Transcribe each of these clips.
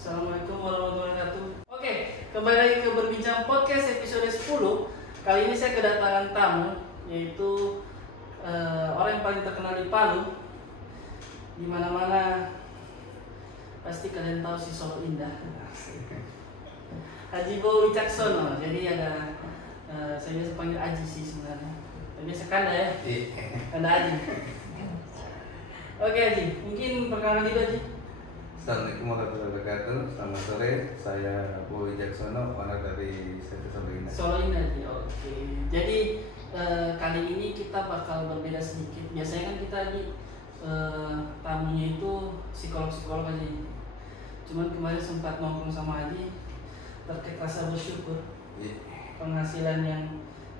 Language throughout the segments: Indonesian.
Assalamualaikum warahmatullahi wabarakatuh. Oke, kembali lagi ke Berbincang Podcast episode 10. Kali ini saya kedatangan tamu, yaitu orang yang paling terkenal di Palu. Di mana-mana pasti kalian tahu si Solo Indah. Haji Bowo Wicaksono. Jadi ada saya biasa panggil Aji sih sebenarnya. Biasa Kanda ya. Kanda Aji. Oke Aji, mungkin perkenalan dulu Aji. Assalamualaikum warahmatullahi wabarakatuh. Selamat sore, saya Bowo Wicaksono, owner dari PT Solo Indah. Solo Indah, oke. Jadi kali ini kita bakal berbeda sedikit. Biasanya kan kita di tamunya itu psikolog-psikolog aja. Cuman kemarin sempat nongkrong sama Haji terkait rasa bersyukur. Penghasilan yang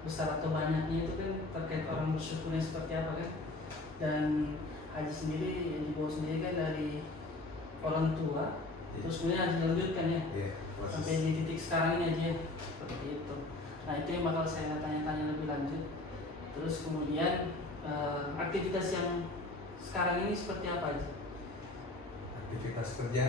besar atau banyaknya itu kan terkait orang bersyukurnya seperti apa kan. Dan Haji sendiri, Haji Bowo sendiri kan dari orang tua, terus kemudian Haji lanjutkan ya, sampai di titik sekarang ini aja seperti itu. Nah itu yang bakal saya tanya-tanya lebih lanjut. Terus kemudian aktivitas yang sekarang ini seperti apa aja? Aktivitas kerja?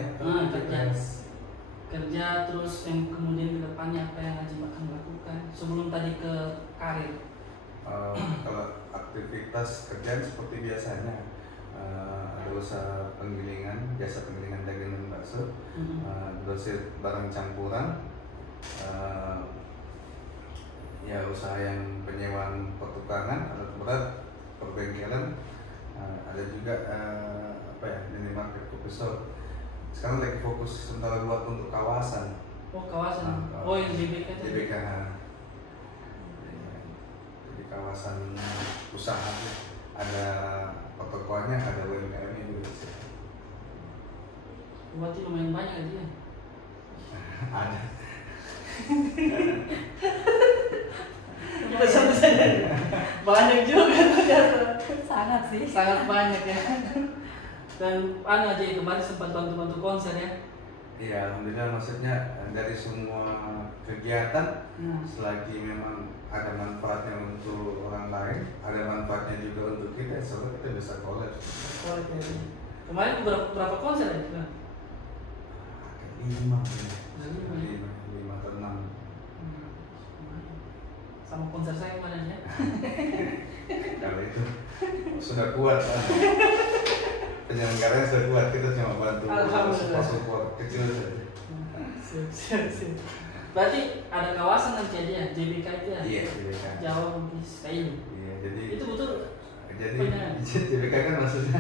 Kerja terus yang kemudian kedepannya apa yang Haji akan lakukan sebelum tadi ke karir? Kalau aktivitas kerjaan seperti biasanya, ada usaha penggilingan, jasa penggilingan daging dan bakso, grosir barang campuran, ya usaha yang penyewaan pertukangan, alat berat, perbengkelan, ada juga minimarket kopi shop. Sekarang lagi fokus sementara buat untuk kawasan. Oh kawasan, yang JBK itu? JBK, jadi kawasan usaha ada pertokoannya, ada UMKM-nya juga. Berarti lumayan banyak aja ya? Ada. Pesan-pesan banyak juga ternyata. Sangat sih. Sangat banyak ya. Dan aja kemarin sempat bantu-bantu konser ya? Iya, alhamdulillah, maksudnya dari semua kegiatan, selagi memang ada manfaatnya untuk orang lain, ada manfaatnya juga untuk kita, soalnya kita bisa collab. Kemarin berapa konser ya? Ada 5 atau 6. Sama konser saya kemarin ya? Kalau itu sudah kuat, penyelenggaranya sudah kuat, kita cuma bantu support kecil saja. Siap. Berarti ada kawasan nanti aja ya, JBK itu ya? Iya, JBK. Jawa Bugis Kayu. Iya, jadi itu betul. Jadi JBK kan maksudnya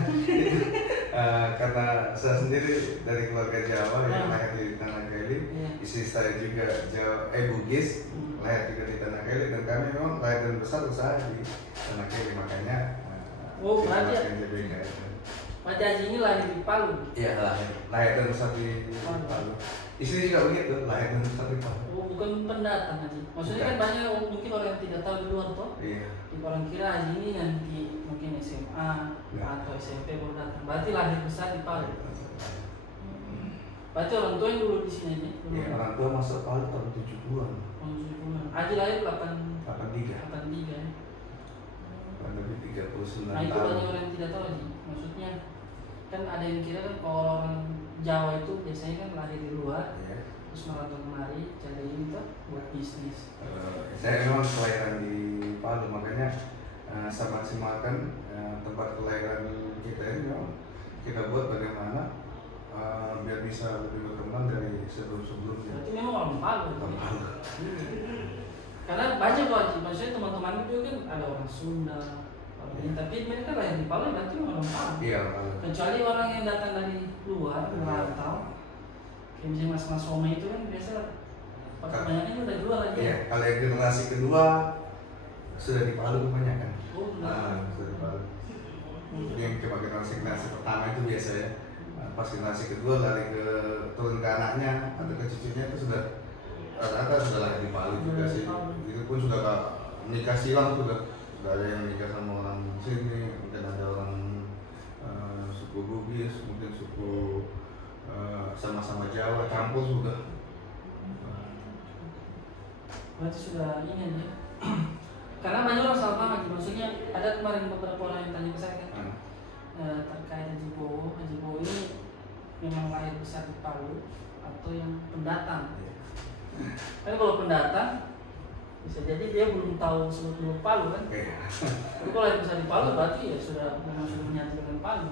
karena saya sendiri dari keluarga Jawa yang lahir di Tanah Keli, istri saya juga Bugis, lahir juga di Tanah Keli, dan kami memang lahir dan besar usaha di Tanah Keli, makanya berarti JBK itu. Berarti Haji ini lahir di Palu? Iya, lahir dan besar di Palu. Istri juga begitu, lahir dan besar di Palu. Oh, bukan pendatang Haji. Maksudnya kan banyak mungkin orang yang tidak tahu di luar toh. Iya. Orang kira Haji ini nanti mungkin SMA atau SMP baru datang. Berarti lahir besar di Palu. Berarti orang tua yang dulu di sini aja. Iya, orang tua masuk Palu tahun 70-an. Tahun 70-an. Haji lahir 83 ya. Lebih 39 Nah itu tahun. banyak orang yang tidak tahu Haji. Maksudnya kan ada yang kira kan kalau orang Jawa itu biasanya kan lari di luar, terus merantau kemari cari ini tuh buat bisnis. Saya memang kelahiran di Palu, makanya saya maksimalkan tempat kelahiran kita ini memang kita buat bagaimana biar bisa lebih berkembang dari sebelum-sebelumnya. Berarti memang orang Palu. Karena banyak loh, maksudnya teman-teman itu kan ada orang Sunda, tapi mereka lahir di Palu berarti orang Palu. Iya, Palu. Kecuali orang yang datang dari luar merantau, kayak misalnya mas-mas Oma itu kan biasa kebanyakan udah di luar aja. Iya, kalau yang generasi kedua sudah di Palu kebanyakan. Sudah di Palu. Jadi yang cuma generasi pertama itu biasa ya. Pas generasi kedua lari ke turun ke anaknya atau ke cucunya itu sudah rata-rata sudah lahir di Palu juga sih. Itu pun sudah menikah silang sudah ada yang nikah sama orang sini, mungkin ada orang suku Bugis, mungkin suku sama-sama Jawa, campur juga. Berarti sudah ini aja. Karena banyak orang salah paham, maksudnya ada kemarin beberapa orang yang tanya ke saya kan, terkait Haji Bowo. Haji Bowo ini memang lahir besar di Palu, atau yang pendatang. Kan kalau pendatang bisa jadi dia belum tahu seluk-beluk Palu kan. Tapi kalau yang bisa di Palu berarti ya memang sudah menyatu dengan Palu.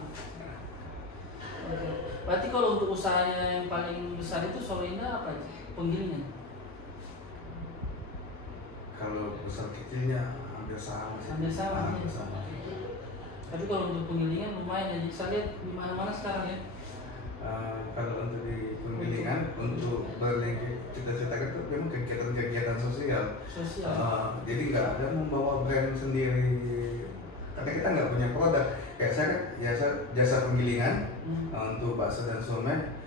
Oke. Berarti kalau untuk usahanya yang paling besar itu Solo Indah apa aja? Penggilingan. Kalau besar kecilnya hampir sama sih. Hampir sama. Tapi kalau untuk penggilingan lumayan ya. Saya lihat di mana-mana sekarang ya. Kalau untuk di penggilingan, untuk berlingkup cita-cita itu memang kegiatan-kegiatan sosial. Jadi nggak ada membawa brand sendiri. Karena kita nggak punya produk. Kayak saya jasa penggilingan untuk bakso dan somai.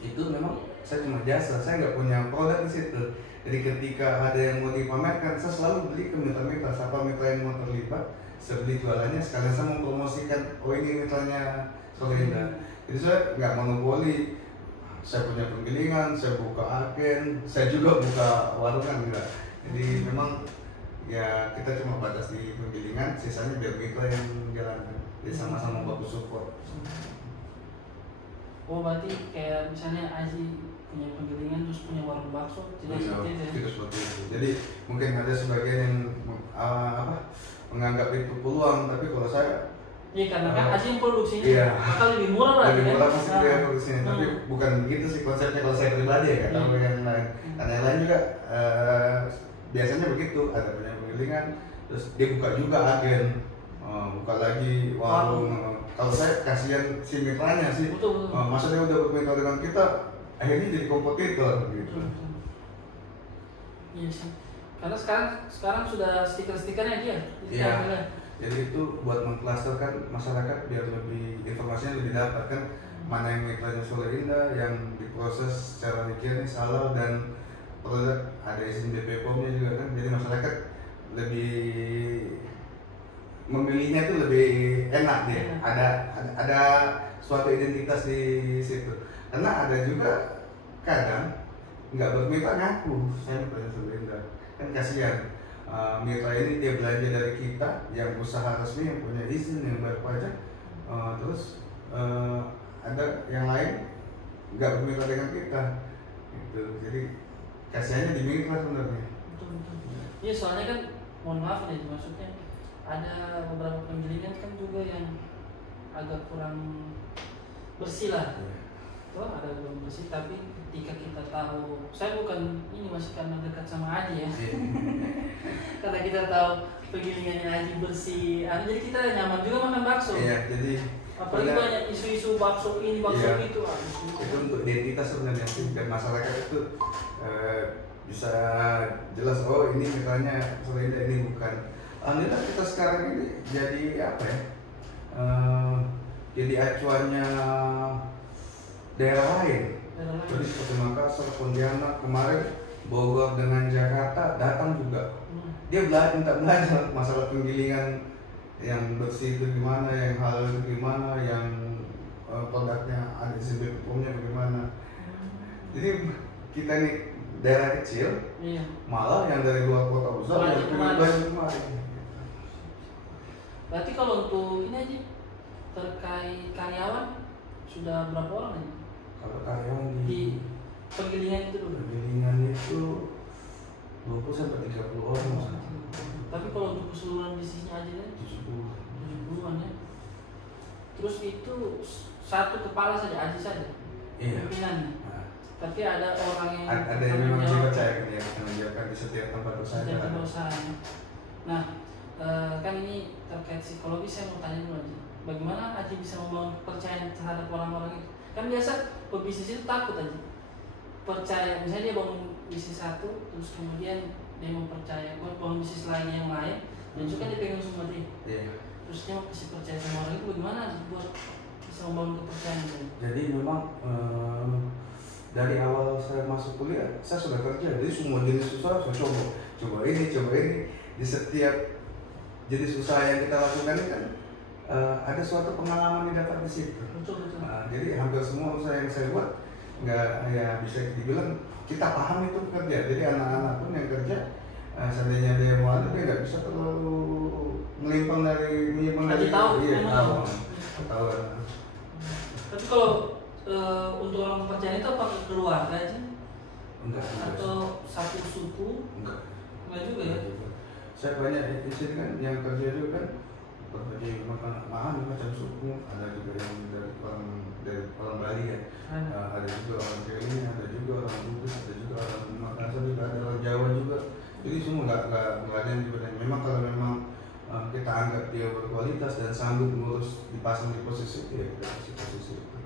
Itu memang saya cuma jasa, saya nggak punya produk di situ. Jadi ketika ada yang mau dipamerkan, saya selalu beli ke mitra-mitra. Siapa mitra yang mau terlibat, saya beli jualannya. Sekalian saya mempromosikan, oh ini mitranya Solo Indah. Jadi saya nggak monopoli. Saya punya penggilingan, saya buka agen, saya juga buka warungan enggak. Jadi memang ya kita cuma batas di penggilingan, sisanya biar mitra yang jalankan. Jadi sama-sama bagus support. Oh berarti kayak misalnya Aji punya penggilingan terus punya warung bakso tidak seperti itu ya? Tidak seperti itu. Jadi mungkin ada sebagian yang menganggap itu peluang, tapi kalau saya karena kan Aji yang produksinya bakal lebih murah lah. Lebih murah pasti dia produksinya, tapi bukan begitu sih konsepnya kalau saya pribadi ya, nggak tahu yang lain. Karena yang lain juga biasanya begitu, ada punya penggilingan, terus dia buka juga agen, buka lagi warung. Kalau saya kasihan si mitranya sih, masa dia udah bermitra dengan kita, akhirnya jadi kompetitor gitu. Iya sih, karena sekarang sudah stiker-stikernya dia. Iya. Jadi itu buat mengklasterkan masyarakat biar lebih informasinya lebih dapat kan, mana yang mitranya Solo Indah yang diproses secara higienis halal dan produk ada izin BPOM-nya juga kan, jadi masyarakat lebih memilihnya itu lebih enak dia. Ada suatu identitas di situ. Karena ada juga kadang nggak bermitra ngaku saya mitranya Solo Indah, kan kasihan. Mitra ini dia belanja dari kita yang usaha resmi yang punya izin yang bayar pajak, terus ada yang lain nggak bermitra dengan kita, gitu. Jadi kasihannya di mitra sebenarnya. Betul. Iya soalnya kan mohon maaf nih maksudnya ada beberapa penggilingan kan juga yang agak kurang bersih lah. Ada belum bersih, tapi ketika kita tahu, saya bukan ini masih karena dekat sama Aji ya. Karena kita tahu penggilingannya Aji bersih, jadi kita nyaman juga makan bakso. Iya, jadi apalagi banyak isu-isu bakso ini, bakso itu. Itu untuk identitas sebenarnya sih, dan masyarakat itu bisa jelas, oh ini misalnya Solo Indah, ini bukan. Alhamdulillah kita sekarang ini jadi apa ya? Jadi acuannya daerah lain. Jadi seperti Makassar, Pontianak, kemarin Bogor dengan Jakarta datang juga. Dia minta belajar masalah penggilingan yang bersih itu gimana, yang halal itu gimana, yang produknya ada SBP-nya bagaimana. Jadi kita ini daerah kecil, malah yang dari luar kota besar yang kemarin. Berarti kalau untuk ini aja terkait karyawan sudah berapa orang ini? Kalau karyawan di penggilingan itu dulu? Penggilingan itu 20-30 orang. Tapi kalau untuk keseluruhan bisnisnya aja kan 70-an ya. Terus itu satu kepala saja, Aji saja pimpinannya. Tapi ada orang yang ada yang memang dipercaya ya, menjaga di setiap tempat usaha. Nah, kan ini terkait psikologi, saya mau tanya dulu aja. Bagaimana Aji bisa membangun kepercayaan terhadap orang-orang itu? Kan biasa pebisnis itu takut aja. Percaya, misalnya dia bangun bisnis satu, terus kemudian dia mempercaya bangun bisnis lain yang lain, dan juga kan dia pegang semua dia. Terus dia masih percaya sama orang itu, bagaimana buat bisa membangun kepercayaan itu? Jadi memang dari awal saya masuk kuliah, saya sudah kerja. Jadi semua jenis usaha saya coba ini. Di setiap jenis usaha yang kita lakukan ini kan ada suatu pengalaman yang dapat di situ. Betul. Jadi hampir semua usaha yang saya buat nggak ya bisa dibilang kita paham itu kerja. Jadi anak-anak pun yang kerja, seandainya dia mau ada, dia nggak bisa terlalu melimpang dari tahu. Tahu. Tapi kalau untuk orang kepercayaan itu apakah keluarga aja? Enggak atau satu suku? Enggak juga ya? Saya banyak di sini kan yang kerja juga kan berbagai macam suku, ada juga yang dari orang Bali ya, ada juga orang Kenya, ada juga orang Bugis, ada juga orang Makassar, juga ada orang Jawa juga. Jadi semua nggak ada yang dibanding. Memang kalau memang kita anggap dia berkualitas dan sanggup mengurus dipasang di posisi itu, ya kita kasih posisi itu.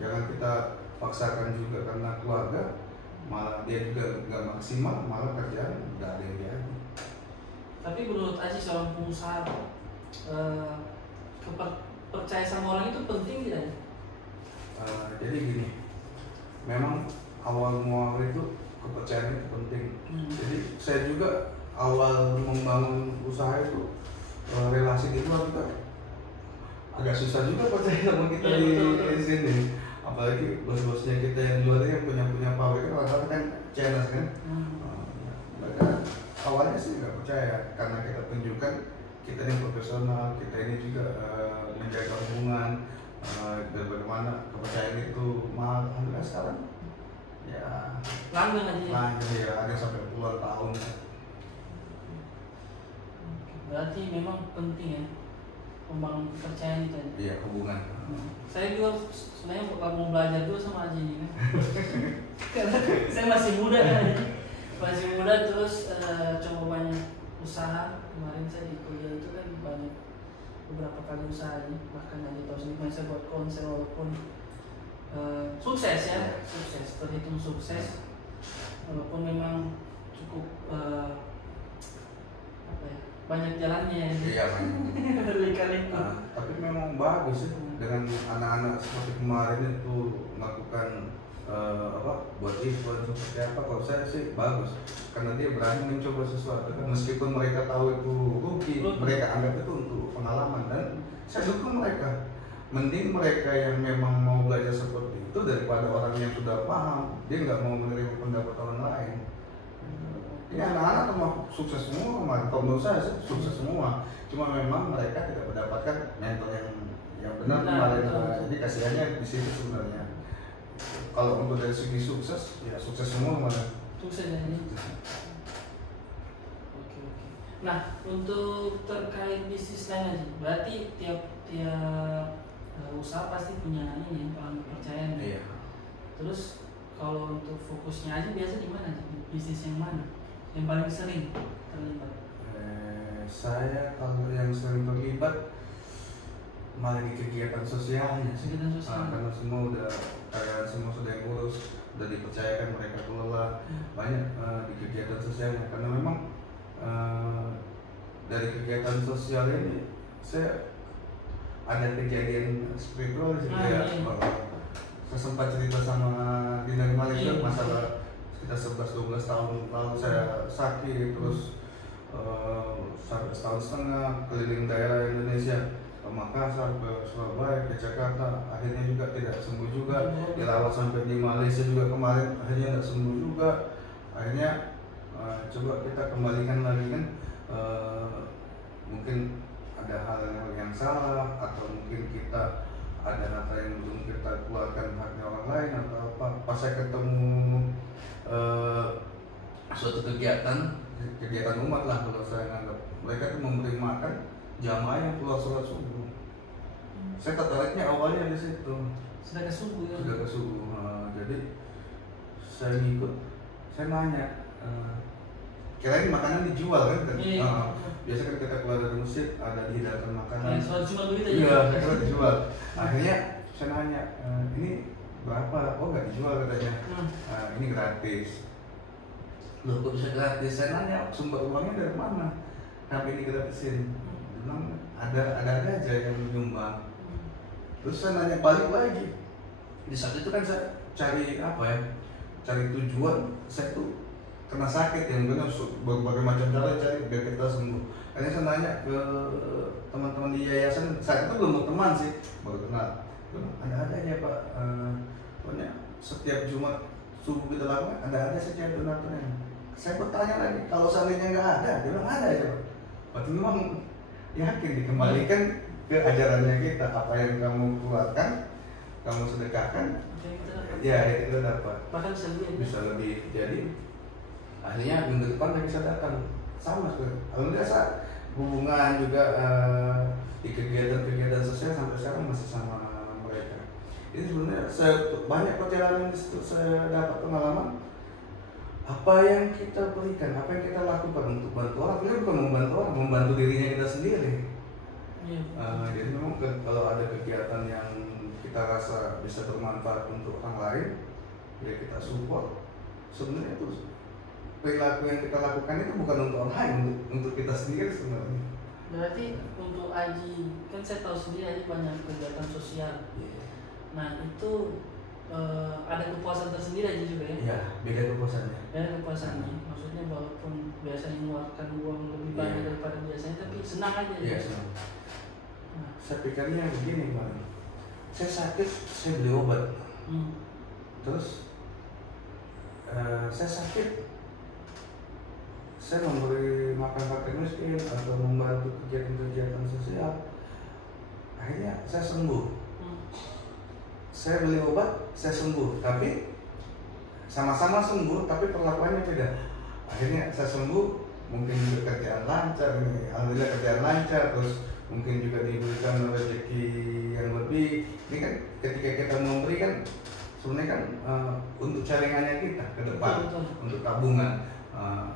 Jangan kita paksakan juga karena keluarga, malah dia juga nggak maksimal, malah kerjaan nggak ada yang jadi. Tapi menurut Aji seorang pengusaha, percaya sama orang itu penting tidak? Jadi gini, memang awal mual itu kepercayaan itu penting. Jadi saya juga awal membangun usaha itu relasi di luar juga agak susah juga percaya sama kita ya, di sini. Apalagi bos-bosnya kita yang luar yang punya pabrik kan kan China kan. Mereka awalnya sih nggak percaya karena kita tunjukkan kita ini profesional, kita ini juga menjaga hubungan dan bagaimana kepercayaan itu mahal. Alhamdulillah sekarang ya langgeng ya, ada sampai puluhan tahun. Berarti memang penting ya membangun kepercayaan itu. Iya, hubungan. Saya juga sebenarnya mau belajar dulu sama Aji ini karena saya masih muda kan, masih muda terus coba banyak usaha. Kemarin saya di kuliah itu kan banyak beberapa kali usaha ini, bahkan Aji tahu sendiri saya buat konser walaupun sukses ya, sukses, terhitung sukses walaupun memang cukup banyak jalannya. Iya, berkali-kali. Tapi memang bagus ya dengan anak-anak seperti kemarin itu melakukan buat event seperti apa. Kalau saya sih bagus karena dia berani mencoba sesuatu kan, meskipun mereka tahu itu rugi, mereka anggap itu untuk pengalaman dan saya dukung mereka. Mending mereka yang memang mau belajar seperti itu daripada orang yang sudah paham dia nggak mau menerima pendapat orang lain. Ini anak-anak semua sukses semua kemarin. Kalau menurut saya sukses semua. Cuma memang mereka tidak mendapatkan mentor yang benar kemarin. Jadi kasihannya di situ sebenarnya. Kalau untuk dari segi sukses, ya sukses semua kemarin. Sukses ya ini. Oke. Nah, untuk terkait bisnis lain aja, berarti tiap usaha pasti punya ini kepercayaan. Iya. Terus kalau untuk fokusnya aja biasa di mana? Bisnis yang mana? Yang paling sering terlibat? Saya kalau yang sering terlibat malah di kegiatan sosialnya sih. Karena semua karyawan semua sudah yang urus, sudah dipercayakan mereka kelola banyak di kegiatan sosialnya. Karena memang dari kegiatan sosial ini saya ada kejadian spiritual sih ya. Saya sempat cerita sama Dina kemarin itu masalah sekitar 11-12 tahun lalu saya sakit terus sampai setahun setengah keliling daerah Indonesia, ke Makassar, ke Surabaya, ke Jakarta, akhirnya juga tidak sembuh juga, dirawat sampai di Malaysia juga kemarin, akhirnya tidak sembuh juga. Akhirnya coba kita kembalikan lagi kan, mungkin ada hal yang salah atau mungkin kita ada harta yang belum kita keluarkan haknya orang lain atau apa. Pas saya ketemu suatu kegiatan umat lah kalau saya anggap, mereka itu memberi makan jamaah yang keluar sholat subuh. Saya tertariknya awalnya di situ. Sudah ke subuh ya? Sudah ke subuh. Jadi saya ngikut, saya nanya, kirain makanan dijual kan? Biasa kan kita keluar dari masjid ada dihidangkan makanan. Soal cuma begitu ya? Iya, saya kira dijual. Akhirnya saya nanya, ini berapa? Oh nggak dijual katanya. Ini gratis. Loh kok bisa gratis? Saya nanya sumber uangnya dari mana? Kenapa ini gratisin? Bilang ada aja yang menyumbang. Terus saya nanya balik lagi. Di saat itu kan saya cari apa ya? Cari tujuan. Saya tuh kena sakit yang benar berbagai macam cara cari biar kita sembuh. Akhirnya saya nanya ke teman-teman di yayasan. Saat itu belum teman sih, baru kenal. Ada aja Pak. Pokoknya setiap Jumat subuh kita lakukan ada saja donaturnya. Saya bertanya lagi, kalau seandainya nggak ada, dia bilang ada aja Pak. Berarti memang yakin dikembalikan ke ajarannya kita, apa yang kamu keluarkan kamu sedekahkan, ya kita dapat. Bahkan bisa lebih. Jadi akhirnya minggu depan saya bisa datang sama seperti. Alhamdulillah hubungan juga di kegiatan-kegiatan sosial sampai sekarang masih sama mereka. Ini sebenarnya banyak perjalanan di situ saya dapat pengalaman apa yang kita berikan, apa yang kita lakukan untuk bantu orang, kita bukan membantu orang, membantu dirinya kita sendiri. Jadi memang kalau ada kegiatan yang kita rasa bisa bermanfaat untuk orang lain, ya kita support. Sebenarnya itu perilaku yang kita lakukan itu bukan untuk orang lain, untuk kita sendiri sebenarnya. Berarti untuk Aji, kan saya tahu sendiri Aji banyak kegiatan sosial. Nah itu ada kepuasan tersendiri Aji juga ya? Iya, beda kepuasannya. Beda kepuasannya, maksudnya walaupun biasanya mengeluarkan uang lebih banyak daripada biasanya, tapi senang aja. Iya, senang. Saya pikirnya begini kemarin, saya sakit, saya beli obat. Terus saya sakit, saya memberi makan fakir miskin atau membantu kegiatan-kegiatan sosial. Akhirnya saya sembuh. Saya beli obat, saya sembuh. Tapi sama-sama sembuh, tapi perlakuannya beda. Akhirnya saya sembuh, mungkin juga kerjaan lancar, alhamdulillah kerjaan lancar, terus mungkin juga diberikan rezeki yang lebih. Ini kan ketika kita memberi kan sebenarnya kan untuk cadangannya kita ke depan, untuk tabungan.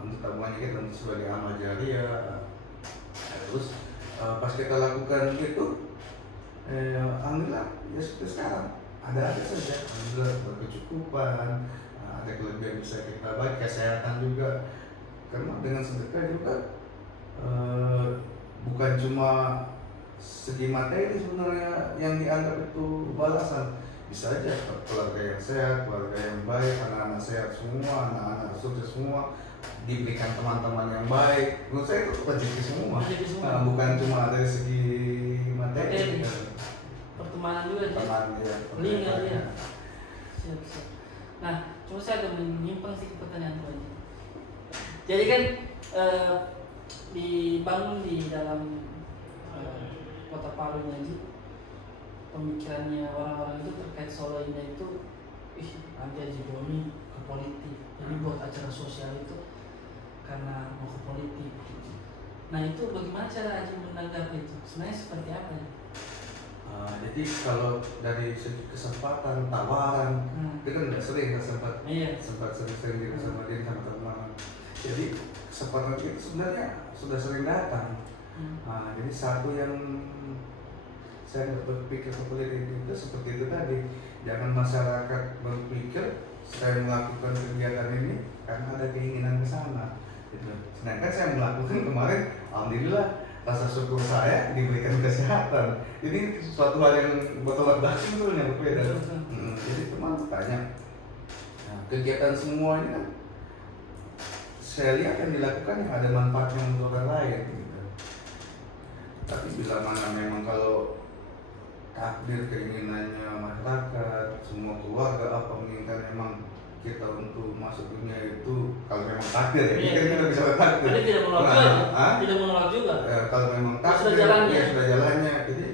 Untuk tabungannya kita untuk sebagai amal jariah. Terus pas kita lakukan itu, alhamdulillah ya seperti sekarang ada saja, alhamdulillah berkecukupan, ada kelebihan bisa kita bagi, kesehatan juga. Karena dengan sedekah juga bukan cuma segi materi sebenarnya yang dianggap itu balasan. Bisa aja keluarga yang sehat, keluarga yang baik, anak-anak sehat semua, anak-anak sukses semua, diberikan teman-teman yang baik. Menurut saya itu rezeki semua. Bukan cuma dari segi materi. Pertemanan juga. Lingkungan ya. Siap. Nah, cuma saya ada menyimpang sedikit pertanyaan lagi. Jadi kan dibangun di dalam kota Palu Aji, pemikirannya orang-orang itu terkait Solo Indah itu, nanti Aji Boni ke politik, jadi buat acara sosial itu karena mau ke politik. Nah itu bagaimana cara Aji menanggapi itu? Sebenarnya seperti apa ya? Jadi kalau dari segi kesempatan, tawaran, itu kan udah sering sempat sering dikesempatin sama teman-teman. Jadi kesempatan itu sebenarnya sudah sering datang. Jadi satu yang saya berpikir politik itu seperti itu tadi, jangan masyarakat berpikir saya melakukan kegiatan ini karena ada keinginan ke sana. Gitu. Sedangkan saya melakukan kemarin, alhamdulillah rasa syukur saya diberikan kesehatan. Ini suatu hal yang bertolak belakang sebetulnya berbeda. Jadi teman tanya, kegiatan semua ini kan saya lihat yang dilakukan yang ada manfaatnya untuk orang lain. Gitu. Tapi bila mana memang kalau takdir keinginannya masyarakat, semua keluarga apa menginginkan memang kita untuk masuk dunia itu, kalau memang takdir ya, kita bisa bertakdir. Jadi tidak menolak juga, tidak menolak juga. Kalau memang takdir, sudah jalannya, jadi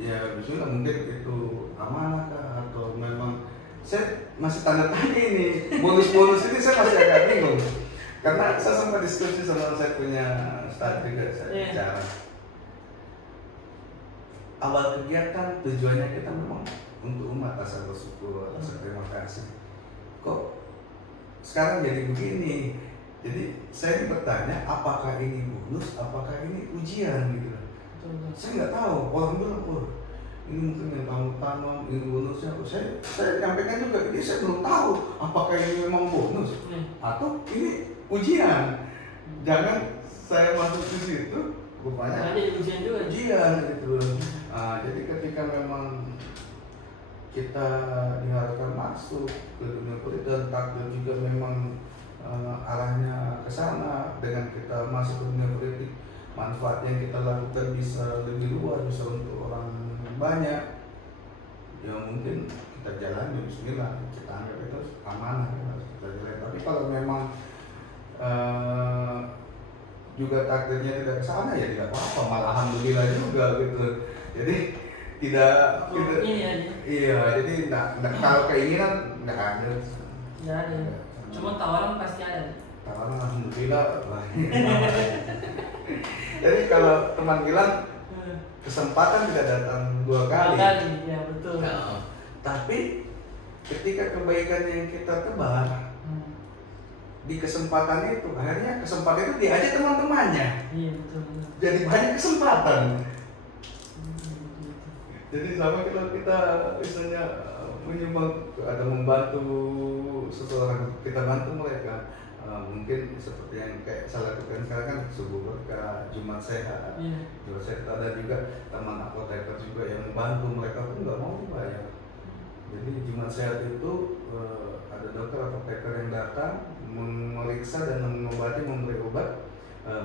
ya bismillah mungkin itu amanah kah atau memang saya masih tanda tanya ini bonus-bonus ini saya masih agak bingung karena saya sempat diskusi sama saya punya staff juga saya bicara. Awal kegiatan tujuannya kita memang untuk umat, rasa bersyukur, rasa terima kasih. Kok sekarang jadi begini? Jadi saya bertanya, apakah ini bonus, apakah ini ujian gitu? Saya nggak tahu. Orang bilang, ini mungkin yang kamu tanam, ini bonusnya. Saya nyampaikan juga, jadi saya belum tahu apakah ini memang bonus atau ini ujian. Jangan saya masuk di situ, rupanya ujian juga. Ujian gitu. Jadi ketika memang kita diharapkan masuk ke dunia politik dan takdir juga memang arahnya ke sana, dengan kita masuk ke dunia politik, manfaat yang kita lakukan bisa lebih luas, bisa untuk orang banyak. Ya mungkin kita jalani, bismillah, kita anggap itu amanah, kita jalani. Tapi kalau memang juga takdirnya tidak ke sana, ya tidak apa-apa, malah alhamdulillah juga gitu. Jadi tidak ini aja Iya, jadi nggak kalau keinginan nggak ada. Nggak ada. Cuma tawaran pasti ada. Tawaran alhamdulillah. Jadi kalau teman bilang kesempatan tidak datang dua kali. Ya betul. Nah, tapi ketika kebaikan yang kita tebar di kesempatan itu, akhirnya kesempatan itu diajak teman-temannya. Iya betul. Jadi banyak kesempatan. Jadi sama kita misalnya menyumbang atau membantu seseorang, kita bantu mereka. Mungkin seperti yang kayak saya lakukan sekarang kan subuh berkah, Jumat sehat. Jumat sehat ada juga teman apoteker juga yang membantu mereka pun nggak mau dibayar. Jadi Jumat sehat itu ada dokter apoteker yang datang memeriksa dan mengobati, memberi obat,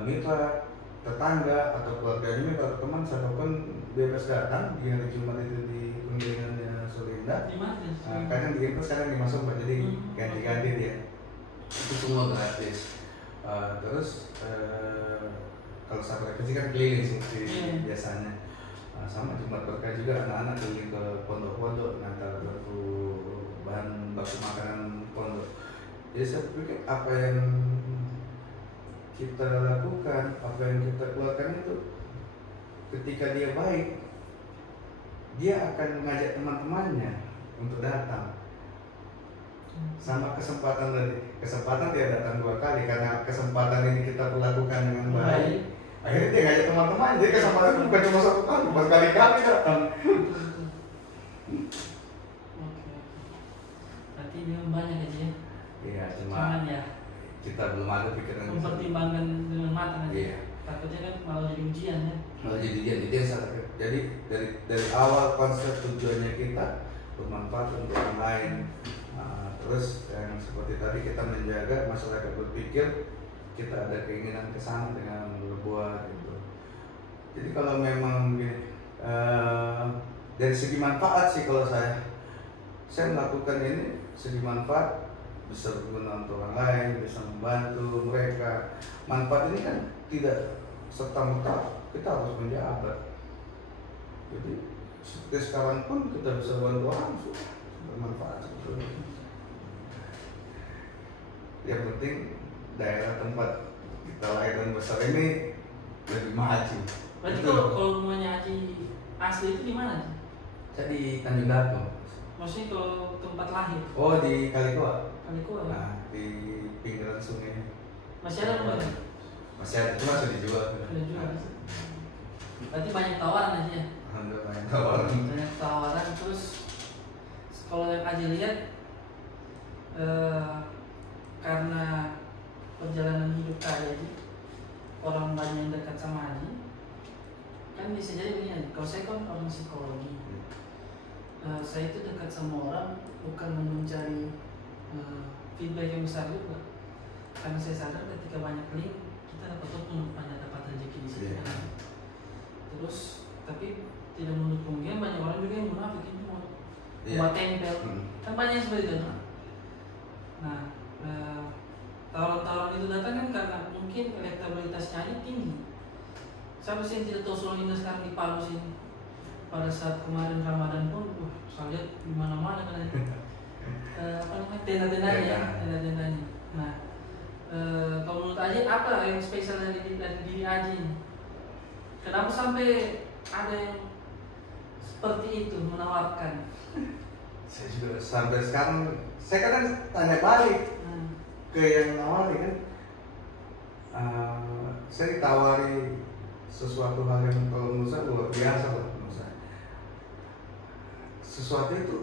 mitra tetangga atau keluarganya atau teman siapapun bebas datang di hari Jumat itu di penggilingannya Solinda. Kadang di Input, kadang di Masuk, jadi ganti-ganti dia. Itu semua gratis. Terus kalau saya refleksi kan keliling sih biasanya. Sama Jumat berkah juga anak-anak keliling ke pondok-pondok ngantar bahan baku makanan pondok. Jadi saya pikir apa yang kita lakukan, apa yang kita keluarkan itu ketika dia baik, dia akan mengajak teman-temannya untuk datang. Sama kesempatan tadi, kesempatan dia datang dua kali karena kesempatan ini kita lakukan dengan baik. Akhirnya dia ngajak teman-teman, jadi kesempatan itu bukan cuma satu kali, berkali-kali datang. Berarti dia banyak aja ya? Iya, cuma ya kita belum ada pikiran mempertimbangkan dengan matang aja. Iya. Takutnya kan malah jadi ujian ya. Malah jadi ujian, itu yang salah. Jadi dari awal konsep tujuannya kita bermanfaat untuk orang lain. Terus yang seperti tadi kita menjaga masyarakat berpikir kita ada keinginan ke sana dengan berbuat gitu. Jadi kalau memang dari segi manfaat sih kalau saya melakukan ini segi manfaat bisa berguna untuk orang lain, bisa membantu mereka. Manfaat ini kan tidak serta-merta kita harus menjabat. Jadi seperti sekarang pun kita bisa bantu orang sudah bermanfaat sebetulnya. Yang penting daerah tempat kita lahir dan besar ini lebih maju. Berarti kalau rumahnya Haji asli itu di mana? Saya di Tanjung Dato. Maksudnya kalau tempat lahir? Oh, di Kalikoa. Kalikoa ya? Nah, di pinggiran sungai. Masih ada rumahnya? Masih ada, cuma sudah dijual. Sudah dijual. Berarti banyak tawaran aja ya? Alhamdulillah banyak tawaran. Banyak tawaran, terus kalau yang Haji lihat karena perjalanan hidup kaya Haji, orang banyak yang dekat sama Haji, kan bisa jadi begini. Kalau saya kan orang psikologi, saya itu dekat sama orang bukan mencari feedback yang besar juga, karena saya sadar ketika banyak link kita dapat banyak dapat rezeki di sini. Terus tapi tidak menutup kemungkinan banyak orang juga yang munafik ini mau tempel, kan banyak seperti itu. Nah, tawaran-tawaran itu datang kan karena mungkin elektabilitasnya aja tinggi. Siapa sih yang tidak tahu Solo sekarang di Palu sini? Pada saat kemarin Ramadan pun, saya lihat di mana-mana kan tenda-tendanya. Nah, kalau menurut Aji apa yang spesial dari diri Aji ini? Kenapa sampai ada yang seperti itu menawarkan? Saya juga sampai sekarang, saya kadang tanya balik ke yang nawari kan. Saya ditawari sesuatu hal yang kalau menurut saya luar biasa lah menurut saya. Sesuatu itu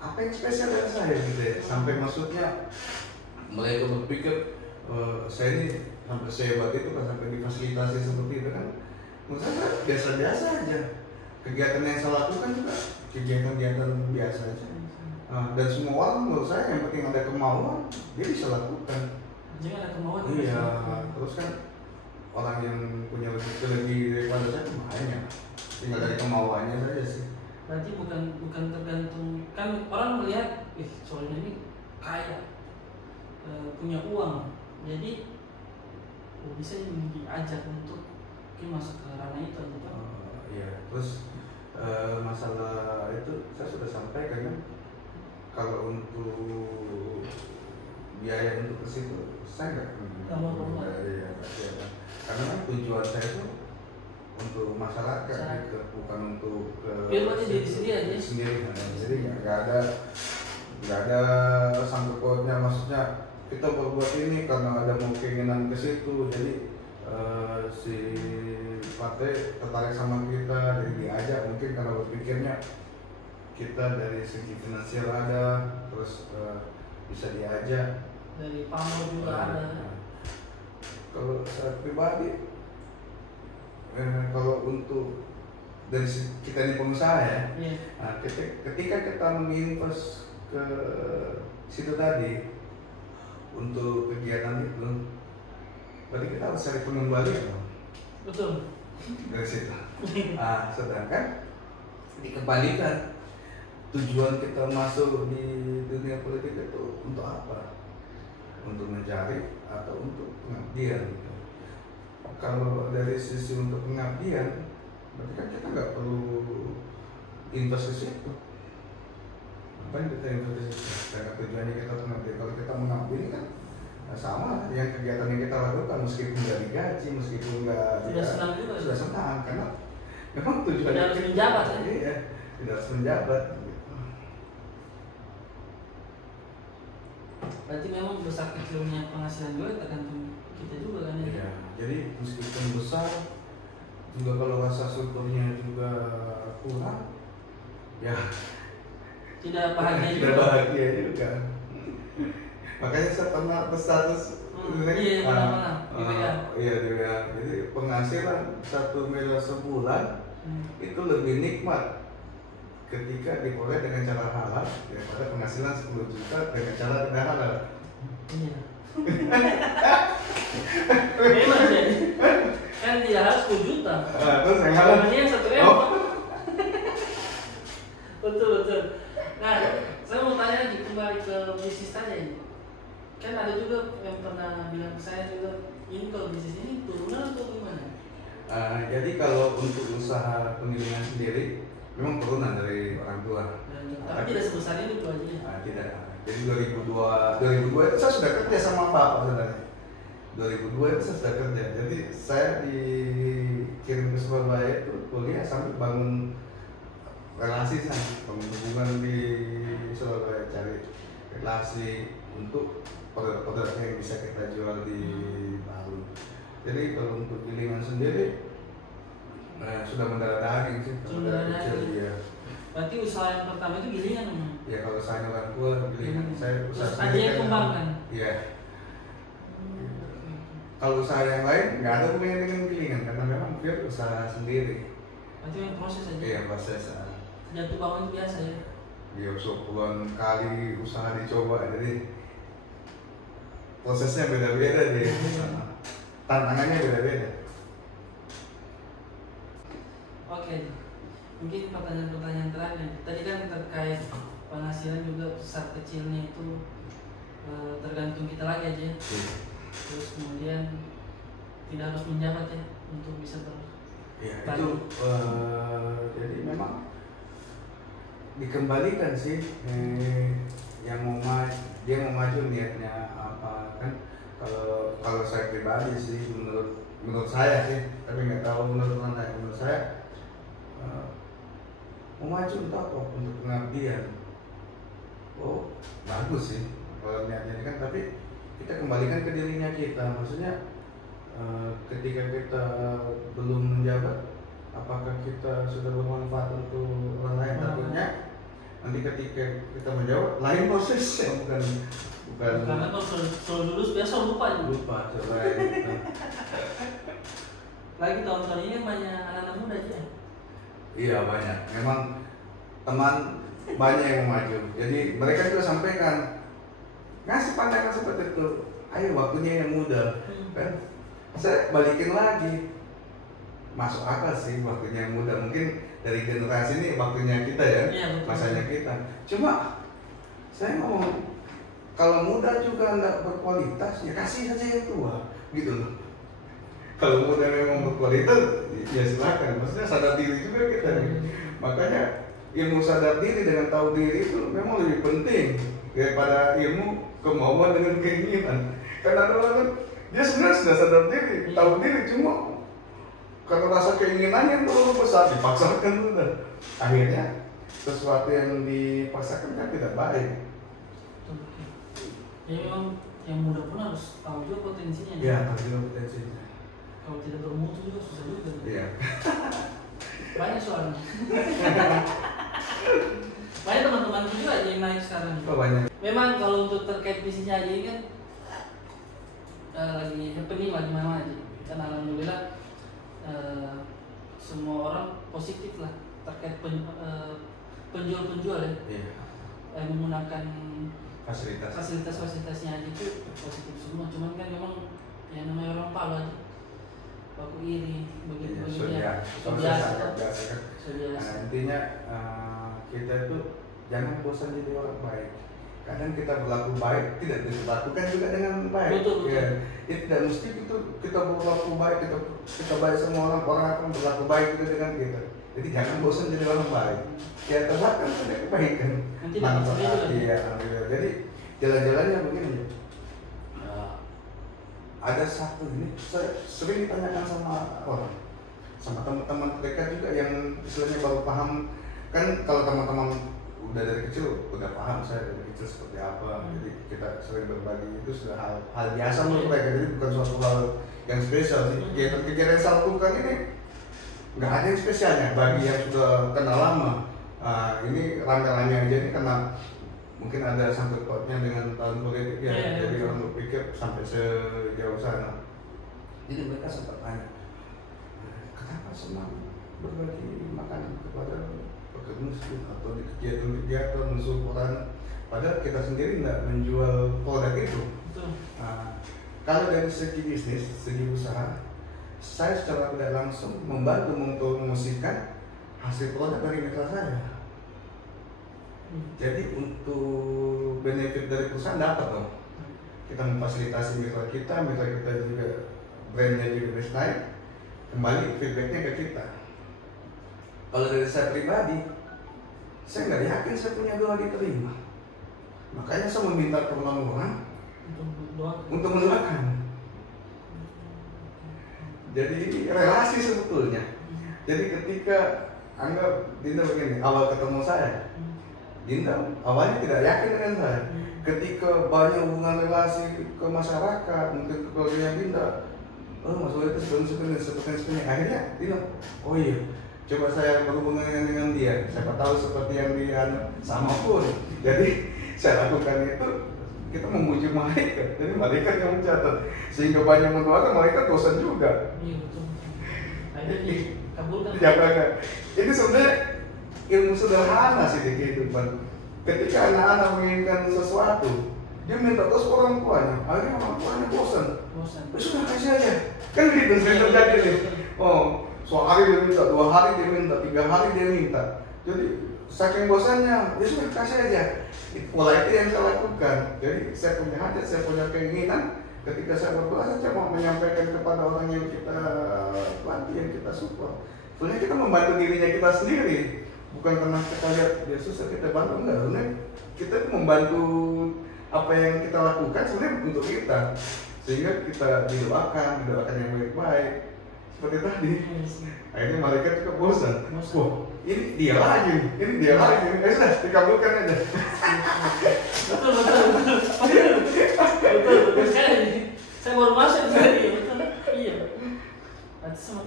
apa yang spesial dari saya gitu ya. Sampai maksudnya mereka berpikir saya ini sampai sehebat itu kan, sampai difasilitasi seperti itu kan. Menurut saya biasa-biasa aja. Kegiatan yang saya lakukan juga kegiatan-kegiatan biasa aja. Dan semua orang menurut saya yang penting ada kemauan dia bisa lakukan. Jangan ada kemauan. Iya. Terus kan orang yang punya lebih daripada saya banyak. Tinggal dari kemauannya saja sih. Berarti bukan tergantung, kan orang melihat, soalnya ini kaya, punya uang, jadi bisa diajak untuk masuk ke ranah itu gitu. Iya. Terus masalah itu saya sudah sampaikan kan, kalau untuk biaya untuk ke situ saya nggak ya, karena kan tujuan saya itu untuk masyarakat gitu, bukan untuk diri sendiri aja jadi nggak ada sangkut pautnya, maksudnya kita berbuat ini karena ada mau keinginan ke situ, jadi si partai tertarik sama kita, jadi diajak mungkin karena berpikirnya kita dari segi finansial ada, terus bisa diajak dari pamor juga ada. Kalau saya pribadi, kalau untuk dari kita ini pengusaha ya, nah, ketika kita menginvest ke situ tadi untuk kegiatan itu, berarti kita harus cari pengembalian. Betul. Dari situ. Nah, sedangkan dikembalikan, tujuan kita masuk di dunia politik itu untuk apa? Untuk mencari atau untuk pengabdian gitu. Kalau dari sisi untuk pengabdian, berarti kan kita nggak perlu invest ke situ. Apa yang kita invest di situ? Karena tujuannya kita pengabdian. Kalau kita mengabdi ini kan sama yang kegiatan yang kita lakukan, meskipun nggak digaji, meskipun nggak senang juga, sudah senang, karena memang tujuannya tidak harus menjabat ya? Iya, tidak harus menjabat. Berarti memang besar kecilnya penghasilan juga tergantung kita juga kan ya? Iya, jadi meskipun besar juga kalau rasa syukurnya juga kurang, ya tidak bahagia juga. Tidak bahagia juga. Makanya saya pernah berstatus iya, di WA. Jadi penghasilan 1 miliar sebulan itu lebih nikmat ketika diperoleh dengan cara halal daripada penghasilan 10 juta dengan cara tidak halal. Iya. Memang ya. Kan tidak harus 10 juta. Terus yang halal yang 1 M. Betul. Nah, saya mau tanya lagi kembali ke bisnis tadi ini. Kan ada juga yang pernah bilang ke saya juga, ini kalau bisnis ini turunan atau gimana? Jadi kalau untuk usaha penggilingan sendiri memang turunan dari orang tua. Tapi tidak sebesar ini tuh aja. Tidak. Jadi 2002 itu saya sudah kerja sama bapak sebenarnya. 2002 itu saya sudah kerja. Jadi saya dikirim ke Surabaya itu kuliah sambil bangun relasi sana, bangun hubungan di Surabaya, cari relasi untuk produk-produk yang bisa kita jual di Palu. Jadi kalau untuk gilingan sendiri sudah mendarah daging sih, mendarah daging. Ya. Berarti usaha yang pertama itu gilingan namanya? Ya kalau saya orang tua gilingan, saya usaha sendiri. Ada yang kembangkan? Iya. Kalau usaha yang lain nggak ada hubungannya dengan gilingan karena memang dia usaha sendiri. Berarti yang proses aja? Iya, proses. Jatuh bangun biasa ya? Dia puluhan kali usaha dicoba, jadi prosesnya beda-beda deh, tantangannya beda-beda. Oke, mungkin pertanyaan-pertanyaan terakhir. Tadi kan terkait penghasilan juga besar kecilnya itu tergantung kita lagi aja. Terus kemudian tidak harus menjabat ya untuk bisa ya itu jadi memang dikembalikan sih yang dia mau maju niatnya apa kan. Kalau saya pribadi sih menurut saya sih, tapi nggak tahu menurut mana. Menurut saya mau maju untuk apa? Untuk pengabdian. Oh bagus sih kalau niatnya kan, tapi kita kembalikan ke dirinya kita. Maksudnya ketika kita belum menjabat, apakah kita sudah bermanfaat untuk orang lain? Takutnya nanti ketika kita menjawab lain prosesnya, bukan karena kalau lulus biasa lupa coba lagi tahun-tahun ini banyak anak-anak muda aja. Iya banyak, memang teman banyak yang mau maju, jadi mereka juga sampaikan ngasih pandangan seperti itu, ayo waktunya yang muda kan. Saya balikin lagi, masuk akal sih waktunya yang muda, mungkin dari generasi ini waktunya kita ya, masanya kita. Cuma saya ngomong kalau muda juga nggak berkualitas, ya kasih saja yang tua, gitu loh. Kalau muda memang berkualitas, ya silakan. Maksudnya sadar diri juga kita nih. Makanya ilmu sadar diri dengan tahu diri itu memang lebih penting daripada ilmu kemauan dengan keinginan. Karena ada orang kan dia sebenarnya sudah sadar diri, tahu diri, cuma karena rasa keinginannya terlalu besar dipaksakan sudah. Akhirnya sesuatu yang dipaksakan kan tidak baik. Ya memang yang muda pun harus tahu juga potensinya. Ya, tahu juga potensinya. Kalau tidak bermutu juga susah juga. Iya. Banyak soalnya. Banyak teman-teman juga yang naik sekarang. Oh, banyak. Memang kalau untuk terkait bisnisnya aja ini kan lagi happening lah di mana aja. Dan alhamdulillah semua orang positif lah terkait penjual-penjual ya. Iya. Menggunakan fasilitasnya aja itu positif semua. Cuman kan memang yang namanya orang Palu aja baku iri begitu ya. biasa. Nah, intinya kita itu jangan bosan jadi orang baik. Kadang kita berlaku baik tidak dilakukan juga dengan baik. Betul. Ya, itu tidak mesti itu kita berlaku baik, kita baik sama orang akan berlaku baik juga dengan kita. Jadi jangan bosan jadi orang baik. Ya terbatas ada kebaikan. Nanti dapat. Iya, alhamdulillah. Jadi jalan-jalannya begini. Ada satu ini saya sering ditanyakan sama orang, sama teman-teman mereka juga yang istilahnya baru paham. Kan kalau teman-teman udah dari kecil udah paham saya dari kecil seperti apa, jadi kita sering berbagi itu sudah hal biasa menurut mereka, jadi bukan suatu hal yang spesial sih. Kegiatan yang saya lakukan ini nggak ada yang spesialnya bagi yang sudah kenal lama. Ini rame-rame aja ini karena mungkin ada sangkut pautnya dengan tahun politik ya, jadi orang berpikir sampai sejauh sana. Jadi mereka sempat tanya, kenapa senang berbagi makanan kepada fakir miskin atau di kegiatan-kegiatan musuh orang, padahal kita sendiri nggak menjual produk itu. Kalau dari segi bisnis, segi usaha, saya secara tidak langsung membantu mempromosikan hasil produk dari mitra saya. Jadi untuk benefit dari perusahaan dapat dong. Kita memfasilitasi mitra kita juga brandnya juga bisa naik, kembali feedbacknya ke kita. Kalau dari saya pribadi, saya nggak yakin saya punya doa diterima. Makanya saya meminta pertolongan orang untuk mendoakan. Jadi relasi sebetulnya. Jadi ketika anggap Dinda begini, awal ketemu saya, Dinda awalnya tidak yakin dengan saya. Ketika banyak hubungan relasi ke masyarakat, mungkin ke keluarga Dinda, Mas Wali itu seperti akhirnya Dinda, oh iya, coba saya berhubungan dengan dia, siapa tahu seperti yang dia sama pun. Jadi saya lakukan itu, kita memuji malaikat, jadi malaikat yang mencatat, sehingga banyak mendoakan malaikat dosa juga. Iya betul. Akhirnya dikabulkan. Ini sebenarnya ilmu sederhana sih di kehidupan. Ketika anak-anak menginginkan sesuatu, dia minta terus ke orang tuanya, akhirnya orang tuanya bosan. Sudah kasih aja, kan gitu sering terjadi nih. Oh, sehari dia minta, 2 hari dia minta, 3 hari dia minta. Jadi saking bosannya, ya sudah kasih aja. Pola itu yang saya lakukan. Jadi saya punya hajat, saya punya keinginan. Ketika saya berdoa, saya mau menyampaikan kepada orang yang kita bantu, yang kita support. Sebenarnya kita membantu dirinya kita sendiri, bukan karena kita lihat dia susah kita bantu, enggak. Sebenarnya kita itu membantu apa yang kita lakukan sebenarnya untuk kita, sehingga kita didoakan yang baik-baik. Seperti tadi, akhirnya malaikat juga bosan. Wah, ini dia lagi. Sudah dikabulkan aja. Betul sekali. Saya baru masuk tadi, betul. Iya.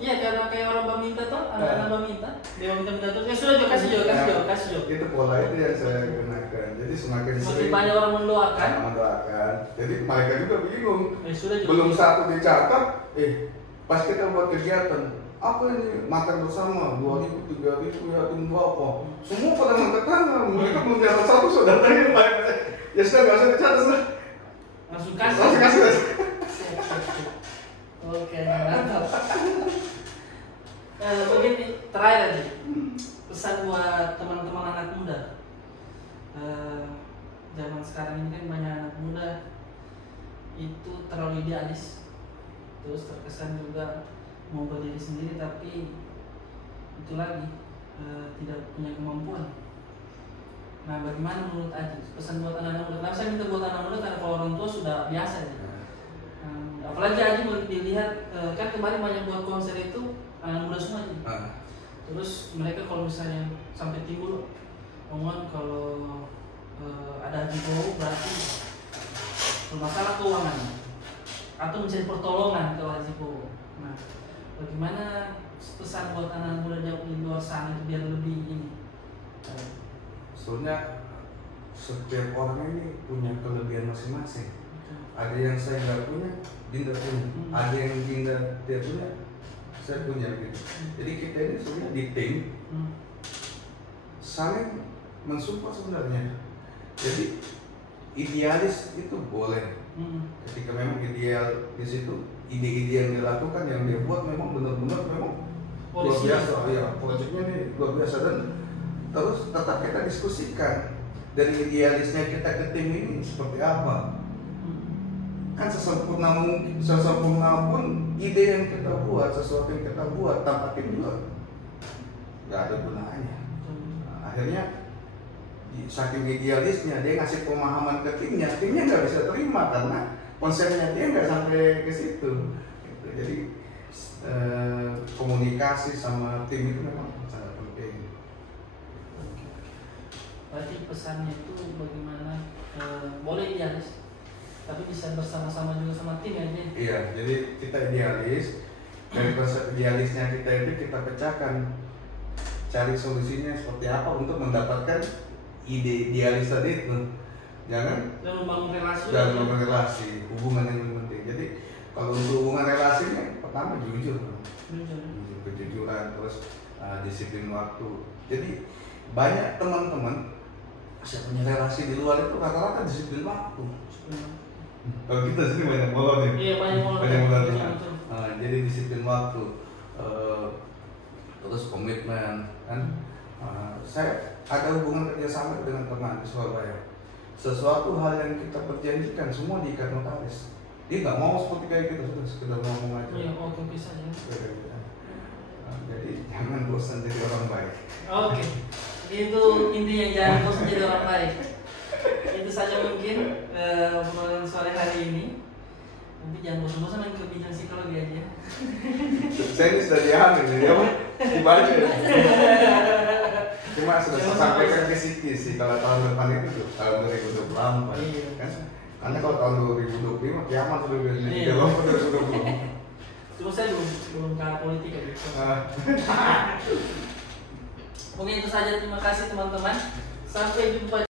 Iya, karena kayak orang meminta tuh, anak-anak meminta, dia minta terus. Ya sudah, kasih. Itu pola itu yang saya gunakan. Jadi semakin banyak orang mendoakan. Jadi mereka juga bingung. Sudah, belum satu dicatat, pas kita buat kegiatan, apa ini makan bersama 2.000, 3.000 ya tunggu apa? Semua pada ngangkat tangan, mereka belum dicatat satu sudah tanya banyak. Ya sudah nggak usah dicatat sudah. Langsung kasih. Oke, mantap. Begini terakhir nih, pesan buat teman-teman anak muda. Zaman sekarang ini kan banyak anak muda itu terlalu idealis, terus terkesan juga mau berdiri sendiri, tapi itu lagi tidak punya kemampuan. Nah, bagaimana menurut Aji pesan buat anak-anak muda? Nah, saya minta buat anak muda karena kalau orang tua sudah biasa ya. Apalagi Aji dilihat kan kemarin banyak buat konser itu anak muda semua aja. Terus mereka kalau misalnya sampai timbul omongan kalau ada Aji Bowo berarti bermasalah keuangan atau mencari pertolongan ke Aji Bowo. Nah, bagaimana pesan buat anak muda di luar sana itu biar lebih ini? Soalnya setiap orang ini punya kelebihan masing-masing. Ada yang saya nggak punya, Dinda punya. Ada yang Dinda tidak punya, saya punya gitu. Jadi kita ini sebenarnya di tim saling mensupport sebenarnya. Jadi idealis itu boleh. Ketika memang ideal di situ, ide-ide yang dilakukan, yang dia buat memang benar-benar memang luar biasa. Ya, proyeknya ini luar biasa dan terus tetap kita diskusikan dari idealisnya kita ke tim ini seperti apa. Kan sesempurna pun ide yang kita buat, sesuatu yang kita buat tanpa tim juga nggak ada gunanya. Nah, akhirnya saking idealisnya dia ngasih pemahaman ke timnya nggak bisa terima karena konsepnya dia nggak sampai ke situ. Jadi komunikasi sama tim itu memang sangat penting. Berarti pesannya itu bagaimana boleh idealis tapi bisa bersama-sama juga sama tim ya? Iya, jadi kita idealis. Dari konsep idealisnya kita itu kita pecahkan, cari solusinya seperti apa untuk mendapatkan ide idealis tadi itu. Jangan dan membangun relasi, hubungan yang lebih penting. Jadi kalau untuk hubungan relasinya pertama jujur, kejujuran, terus disiplin waktu. Jadi banyak teman-teman saya punya relasi di luar itu rata-rata disiplin waktu. Kalau kita sini banyak molor nih. Iya, banyak molor. Jadi disiplin waktu, terus komitmen kan. Saya ada hubungan kerjasama dengan teman di Surabaya. Sesuatu hal yang kita perjanjikan semua diikat notaris. Dia nggak mau seperti kayak kita, sudah sekedar ngomong aja. Iya, oke bisa ya. Jadi jangan bosan jadi orang baik. Oke, itu intinya, jangan bosan jadi orang baik. Itu saja mungkin obrolan sore hari ini. Nanti jangan bosan-bosan main ke bidang psikologi aja. Saya ini sudah diambil, jadi apa? Dibaca ya. Cuma sudah saya sampaikan ke sih kalau tahun depan itu tahun 2024 kan. Karena kalau tahun 2025 kiamat sudah biasanya. Iya. 2020. Cuma saya belum ke arah politik ya. Mungkin itu saja, terima kasih teman-teman. Sampai jumpa.